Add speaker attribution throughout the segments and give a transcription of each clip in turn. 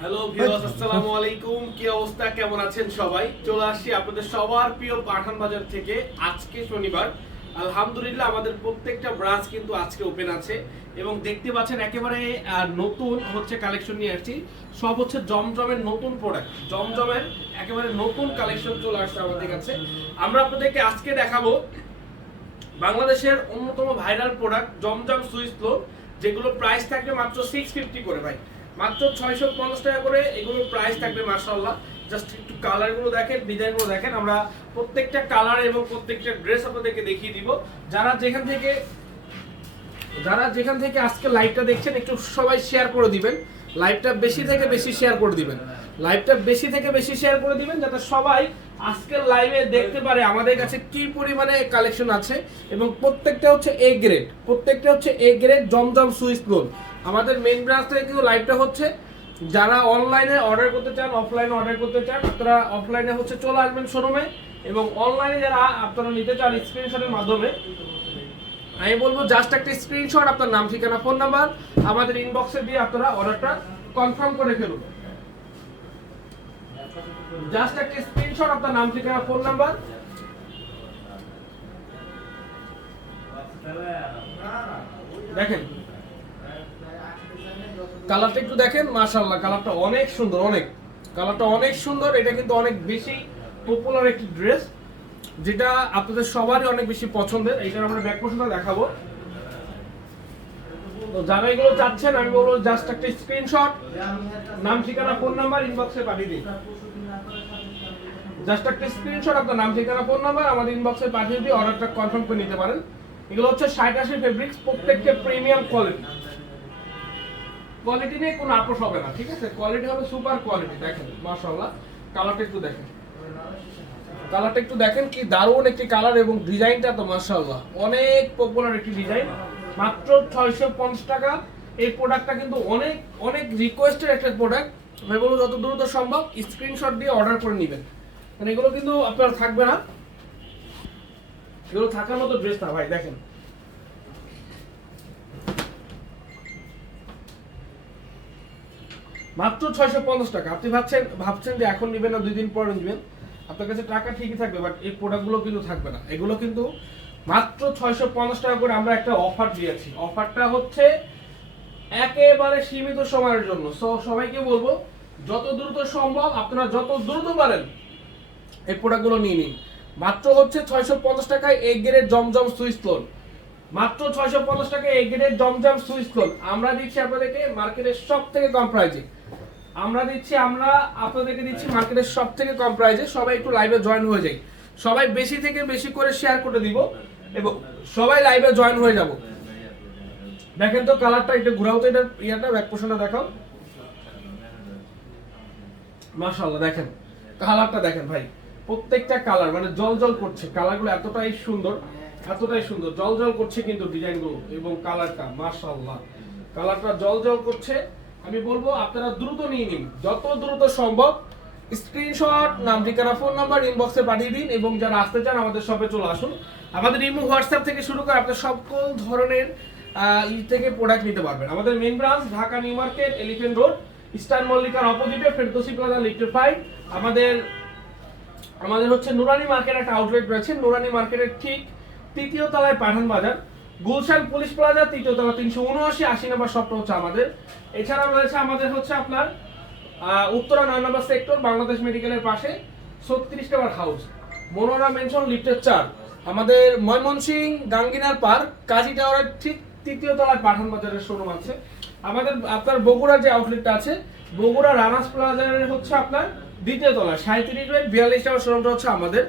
Speaker 1: Hello viewers আসসালামু আলাইকুম। কি অবস্থা? কেমন আছেন সবাই? চলে আসি আপনাদের সবার প্রিয় পাঠান বাজার থেকে। আজকে শনিবার। আলহামদুলিল্লাহ, আমাদের প্রত্যেকটা ব্রাঞ্চ কিন্তু আজকে ওপেন আছে। এবং দেখতে পাচ্ছেন, একেবারে নতুন হচ্ছে কালেকশন নিয়ে আসছি। সব হচ্ছে জমজমের নতুন প্রোডাক্ট জমজমের, একেবারে নতুন কালেকশন চলে আসছে আমাদের কাছে। আমরা আপনাদেরকে আজকে দেখাবো বাংলাদেশের অন্যতম viral product Zamzam Swiss flow, যেগুলো প্রাইস থাকবে মাত্র সিক্স ফিফটি করে ভাই। মাত্র ছয়শো পঞ্চাশ টাকা করে এগুলোর প্রাইস থাকবে মার্শাল্লাহ জাস্ট একটু কালারগুলো দেখেন ডিজাইনগুলো দেখেন, আমরা প্রত্যেকটা কালার এবং প্রত্যেকটা ড্রেস আপনাদেরকে দেখিয়ে দিব। যারা যেখান থেকে, যারা যেখান থেকে আজকে লাইভটা দেখছেন, একটু সবাই শেয়ার করে দিবেন। লাইভটা বেশি থেকে বেশি শেয়ার করে দিবেন। লাইভটা বেশি থেকে বেশি শেয়ার করে দিবেন যাতে সবাই আজকের লাইভে দেখতে পারে আমাদের কাছে কি পরিমাণে কালেকশন আছে এবং প্রত্যেকটা হচ্ছে এ গ্রেড প্রত্যেকটা হচ্ছে A grade Zamzam Swiss clone আমাদের মেইন ব্রাঞ্চ থেকে কিন্তু লাইভটা হচ্ছে। যারা অনলাইনে অর্ডার করতে চান অফলাইনে অর্ডার করতে চান, আপনারা অফলাইনে হচ্ছে চলে আসবেন শোরুমে এবং অনলাইনে যারা আপনারা নিতে চান স্ক্রিনশটের মাধ্যমে, আমি বলব জাস্ট একটা স্ক্রিনশট আপনার নাম, ঠিকানা ফোন নাম্বার আমাদের ইনবক্সে দিয়ে আপনারা অর্ডারটা কনফার্ম করে ফেলুন। জাস্ট একটা স্ক্রিনশট আপনার নাম ঠিকানা ফোন নাম্বার দেখেন। কালারটা একটু দেখেন, মাশাআল্লাহ কালারটা অনেক সুন্দর, অনেক। কালারটা অনেক সুন্দর, এটা কিন্তু অনেক বেশি পপুলার একটি ড্রেস যেটা আপনাদের সবারই অনেক বেশি পছন্দের। এইটার আমরা ব্যাক পোর্শনটা দেখাবো। যারা এগুলো চাচ্ছেন, আমি বলব জাস্ট একটা স্ক্রিনশট নাম, ঠিকানা ফোন নাম্বার ইনবক্সে পাঠিয়ে দিন। জাস্ট একটা স্ক্রিনশট আপনার নাম, ঠিকানা ফোন নাম্বার আমাদের ইনবক্সে পাঠিয়ে দিয়ে অর্ডারটা কনফার্ম করে নিতে পারেন। এগুলো হচ্ছে ষাট আশি ফেব্রিক্স প্রত্যেকটা প্রিমিয়াম কোয়ালিটি কোয়ালিটি নিয়ে কোনো আপোষ হবে না, ঠিক আছে? কোয়ালিটি হবে সুপার কোয়ালিটি দেখেন, মাশাআল্লাহ। কালারটা একটু দেখেন। কালারটা একটু দেখেন কি দারুণ একটি কালার এবং ডিজাইনটা তো মাশাআল্লাহ। অনেক পপুলার একটি ডিজাইন মাত্র ছয়শো পঞ্চাশ টাকা। এই প্রোডাক্টটা কিন্তু অনেক অনেক রিকোয়েস্টেড একটা প্রোডাক্ট আমি বলব যত দ্রুত সম্ভব স্ক্রিনশট দিয়ে অর্ডার করে নেবেন। মানে এগুলো কিন্তু আপনার থাকবে না। এগুলো থাকার মতো ড্রেস না, ভাই, দেখেন। মাত্র ছয়শো পঞ্চাশ টাকা। আপনি ভাবছেন ভাবছেন যে এখন নেবেন না, দুই দিন পরে নেবেন। আপনার কাছে টাকা ঠিকই থাকবে বাট এই প্রোডাক্টগুলো কিন্তু থাকবে না। এগুলো কিন্তু মাত্র ছয়শো পঞ্চাশ টাকা করে আমরা একটা অফার দিয়েছি। অফারটা হচ্ছে একেবারে সীমিত সময়ের জন্য। সো সবাইকে বলব, যত দ্রুত সম্ভব আপনারা যত দ্রুত পারেন এই প্রোডাক্টগুলো নিয়ে নিন। মাত্র হচ্ছে ছয়শো পঞ্চাশ টাকায় এক গ্রেড জমজম সুইচ লোন মাত্র ছয়শো পঞ্চাশ টাকায় এক গ্রেড জমজম সুইচ লোন আমরা দিচ্ছি আপনাদেরকে মার্কেটের সব থেকে কম প্রাইজে আমরা দিচ্ছি, আমরা আপনাদেরকে দিচ্ছি মার্কেটের সব থেকে কম প্রাইজে সবাই একটু লাইভে জয়েন হয়ে যাই। সবাই বেশি থেকে বেশি করে শেয়ার করে দিব। এবং সবাই লাইভে জয়েন হয়ে যাব। দেখেন তো কালারটা একটু ঘুরাও তো এটার ইয়াটা ব্যাক পোর্শনটা দেখাও। মাশাআল্লাহ, দেখেন। কালারটা দেখেন ভাই, প্রত্যেকটা কালার মানে জল জল করছে কালারগুলো এতটাই সুন্দর এতটাই সুন্দর। জল জল করছে কিন্তু ডিজাইনগুলো এবং কালারটা মাশাআল্লাহ। কালারটা জল জল করছে। আমি বলব, আপনারা দ্রুত নিয়ে নিন। যত দ্রুত সম্ভব স্ক্রিনশট নাম ঠিকানা ফোন নাম্বার ইনবক্সে পাঠিয়ে দিন এবং যারা আসতে চান আমাদের শপে চলে আসুন। আমাদের ইমো হোয়াটসঅ্যাপ থেকে শুরু করে আপনি সকল ধরনের ই থেকে প্রোডাক্ট নিতে পারবেন। আমাদের main branch Dhaka New Market Elephant Road Star মল্লিকার অপোজিটে ফেরদোসি প্লাজা লিফটের ফাইভ আমাদের আমাদের হচ্ছে নুরানি মার্কেট একটা আউটলেট রয়েছে। নুরানি মার্কেটের ঠিক তৃতীয় তলায় পাঠান বাজার। গুলশান পুলিশ প্লাজা তৃতীয় তলা তিনশো উনআশি, আশি নম্বর শপটা হচ্ছে আমাদের। এছাড়া রয়েছে আমাদের হচ্ছে আপনার উত্তরা নয় নম্বর সেক্টর বাংলাদেশ মেডিকেলের পাশে, ছত্রিশ নম্বর হাউস মনোরা মেনশন লিফটের চার। আমাদের ময়মনসিং, গাঙ্গিনার পার্ক, কাজী টাওয়ারের ঠিক তৃতীয় তলায় পাঠান বাজারের শোরুম আছে। আমাদের, আপনার বগুড়ার যে আউটলেটটা আছে, বগুড়া রানাস প্লাজারের হচ্ছে আপনার দ্বিতীয় তলায় সাঁত্রিশ বাই বিয়াল্লিশ নম্বর শোরুমটা হচ্ছে আমাদের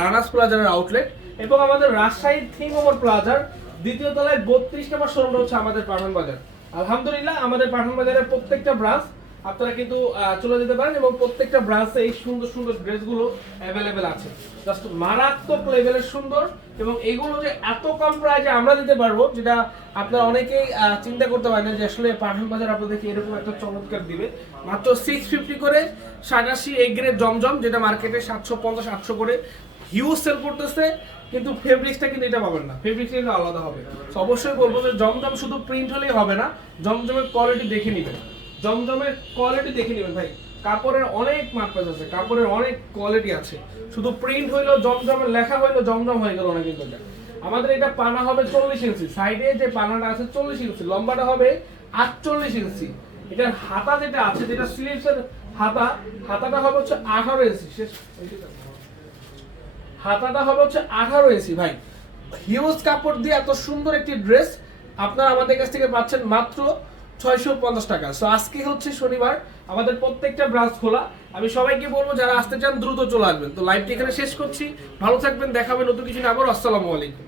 Speaker 1: রানাস প্লাজারের আউটলেট এবং আমাদের রাজশাহী থিং ওভার প্লাজার দ্বিতীয় তলায় বত্রিশ নম্বর শোরুমটা হচ্ছে আমাদের পাঠান বাজার। আলহামদুলিল্লাহ, আমাদের পাঠান বাজারের প্রত্যেকটা ব্রাঞ্চ আপনারা কিন্তু চলে যেতে পারেন এবং প্রত্যেকটা ব্রাঞ্চে এই সুন্দর সুন্দর ড্রেসগুলো অ্যাভেলেবেল আছে। জাস্ট মারাত্মক লেভেলের সুন্দর এবং এগুলো যে এত কম প্রাইজে আমরা দিতে পারব, যেটা আপনারা অনেকেই চিন্তা করতে পারেন যে আসলে পাঠান বাজার আপনাদেরকে এরকম একটা চমৎকার দিবে। মাত্র সিক্স ফিফটি করে সাতাশি এক গ্রেড জমজম, যেটা মার্কেটে সাতশো পঞ্চাশ, আটশো করে হিউজ সেল করতেছে, কিন্তু ফেব্রিক্সটা কিন্তু এটা পাবেন না। ফেব্রিক্সটা কিন্তু আলাদা হবে। অবশ্যই বলব যে জমজম শুধু প্রিন্ট হলেই হবে না, জমজমের কোয়ালিটি দেখে নেবেন। জমজমের কোয়ালিটি দেখে নেবেন ভাই। কাপড়ের অনেক মার্কেট আছে, কাপড়ের অনেক কোয়ালিটি আছে। শুধু প্রিন্ট হইল জমজমের লেখা হইল জমজম হয়ে গেল কিন্তু এটা। আমাদের এটা পানা হবে চল্লিশ ইঞ্চি সাইডে যে পানাটা আছে চল্লিশ ইঞ্চি লম্বাটা হবে আটচল্লিশ ইঞ্চি এটার হাতা যেটা আছে, যেটা স্লিভসের হাতা, হাতাটা হবে হচ্ছে আঠারো ইঞ্চি শেষ। হাতাটা হবে হচ্ছে আঠারো ইঞ্চি ভাই। হিউজ কাপড় দিয়ে এত সুন্দর একটি ড্রেস আপনারা আমাদের কাছ থেকে পাচ্ছেন মাত্র ছয়শো পঞ্চাশ টাকা। সো আজকে হচ্ছে শনিবার, আমাদের প্রত্যেকটা ব্রাঞ্চ খোলা। আমি সবাইকে বলব, যারা আসতে চান, দ্রুত চলে আসবেন। তো লাইভটি এখানে শেষ করছি। ভালো থাকবেন দেখাবেন নতুন কিছু না আবার। আসসালামু আলাইকুম।